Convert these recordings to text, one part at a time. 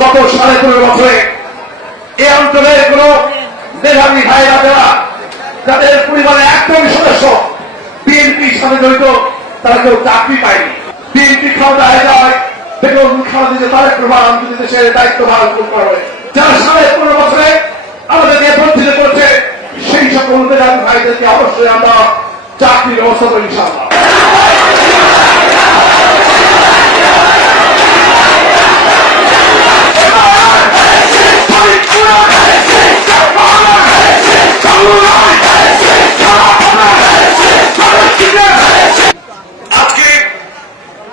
গত 15.5 বছরে এই অঞ্চলের কোন মেধাবী ভাইরা যারা যাদের পরিবারের একজন সদস্য বিএনপির সাথে জড়িত তারা কেউ চাকরি পায়নি। বিএনপি ক্ষমতায় যায় বেগম খালেদা তারেক রহমান যদি দেশের দায়িত্বভার গ্রহণ করে, যারা 15.5 বছরে আমাদেরকে বঞ্চিত করছে সেই সকল মেধাবী ভাইদেরকে অবশ্যই আমরা চাকরির ব্যবস্থা করি ইনশাআল্লাহ। আজকে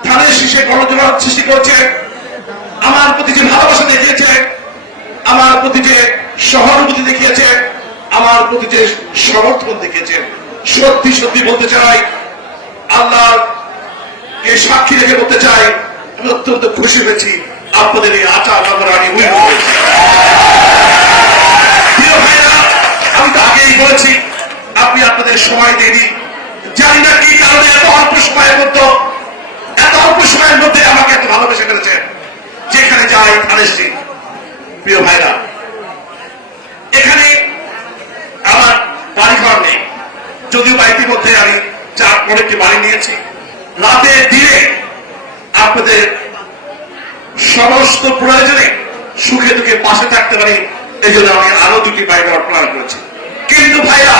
ধানের শীষে গণজোয়ার সৃষ্টি করছে, আমার প্রতি যে ভালোবাসা দেখিয়েছে, আমার প্রতি যে সহানুভূতি দেখিয়েছে, আমার প্রতি যে সমর্থন দেখিয়েছে, সত্যি সত্যি বলতে চাই, আল্লাহর এই সাক্ষী রেখে বলতে চাই, আমি অত্যন্ত খুশি হয়েছি আপনাদের এই আচার আচরণে আমি তো আগেই বলেছি আপনি আপনাদের সময় দেরি, জানি না কি কারণে এত অল্প সময়ের মধ্যে আমাকে এত ভালোবেসে ফেলেছেন। যেখানে যাই ধানেশী প্রিয় ভাইরা, এখানে আমার বাড়িঘর নেই, যদিও বাড়িটির মধ্যে আমি 4-5টি বাড়ি নিয়েছি। রাতে দিনে আপনাদের সমস্ত প্রয়োজনে সুখে দুঃখে পাশে থাকতে পারি, এই জন্য আমি আরো 2টি বাড়ি দেওয়ার প্ল্যান করেছি। কিন্তু ভাইরা,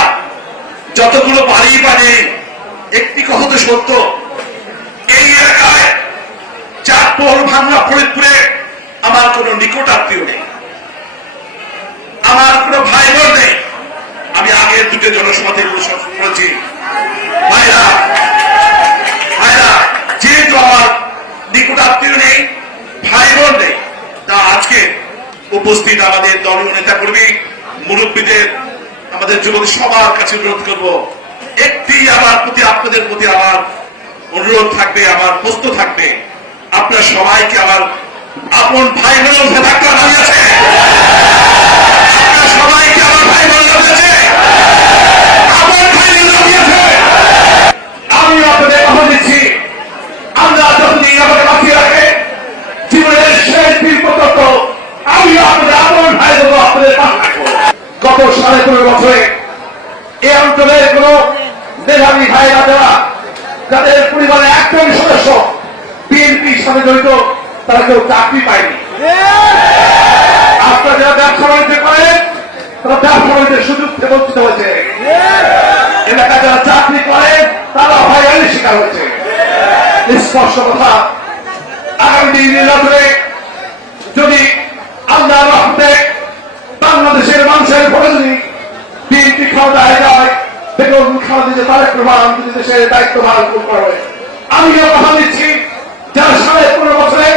যতগুলো বাড়ি বাড়ি একটি কথা তো সত্য, এই এলাকায় চাঁদপুর, ভাঙড়া, ফরিদপুরে আমার কোন নিকট আত্মীয় নেই, আমার কোন ভাই বোন নেই। আমি আগের 2টি জনসভা থেকে বলেছি ভাইরা, যেহেতু আমার নিকট আত্মীয় নেই, ভাই বোন নেই, তা আজকে উপস্থিত আমাদের দলীয় নেতা কর্মী, মুরব্বীদের, আমাদের যুবক সবার কাছে অনুরোধ করবো, একটি আমার প্রতি, আপনাদের প্রতি আমার অনুরোধ থাকবে, আমার প্রশ্ন থাকবে, আপনারা সবাইকে আমার আপন ভাই বোন থাকতে দাঁড়িয়েছে, আপনারা সবাইকে আমার ভাই বোন দাঁড়িয়েছে, আপন ভাই বোন দাঁড়িয়েছে। আমি আপনাদের কথা দিচ্ছি, আমরা যতদিন আমাদের বাঁচিয়ে রাখে জীবনের শেষ দিন পর্যন্ত আমি আপনাদের আপন ভাই বোন আপনাদের পাশে থাকবো। গত 15.5 বছরে এই অঞ্চলের কোন মেধাবী ভাইরা যারা যাদের পরিবারের একজন সদস্য বিএনপির সাথে জড়িত তারা কেউ চাকরি পায়নি। আপনারা যারা ব্যবসা বাণিজ্য করেন তারা ব্যবসা বাণিজ্যের সুযোগ থেকে বঞ্চিত হয়েছে, এলাকায় যারা চাকরি করেন তারা হয়রানির শিকার হয়েছে। স্পষ্ট কথা, আগামী দিন নির্বাচনে যদি আল্লাহর রহমতে বাংলাদেশের মানুষের ভোটে যদি বিএনপি ক্ষমতায় যায়, বেগম খালেদা তারেক রহমান যদি দেশের দায়িত্বভার গ্রহণ করে, আমিও কথা দিচ্ছি, যারা 15.5 বছরে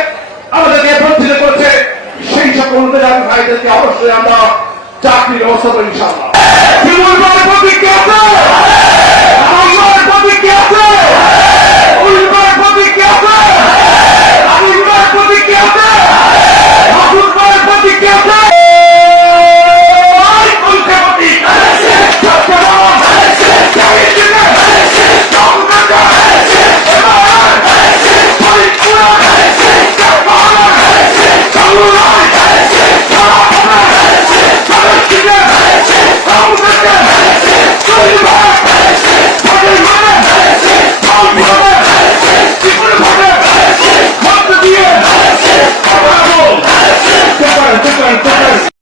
আমাদেরকে বঞ্চিত করছে সেই সকল মেধাবী ভাইদেরকে অবশ্যই আমরা চাকরির ব্যবস্থা করি ইনশাআল্লাহ।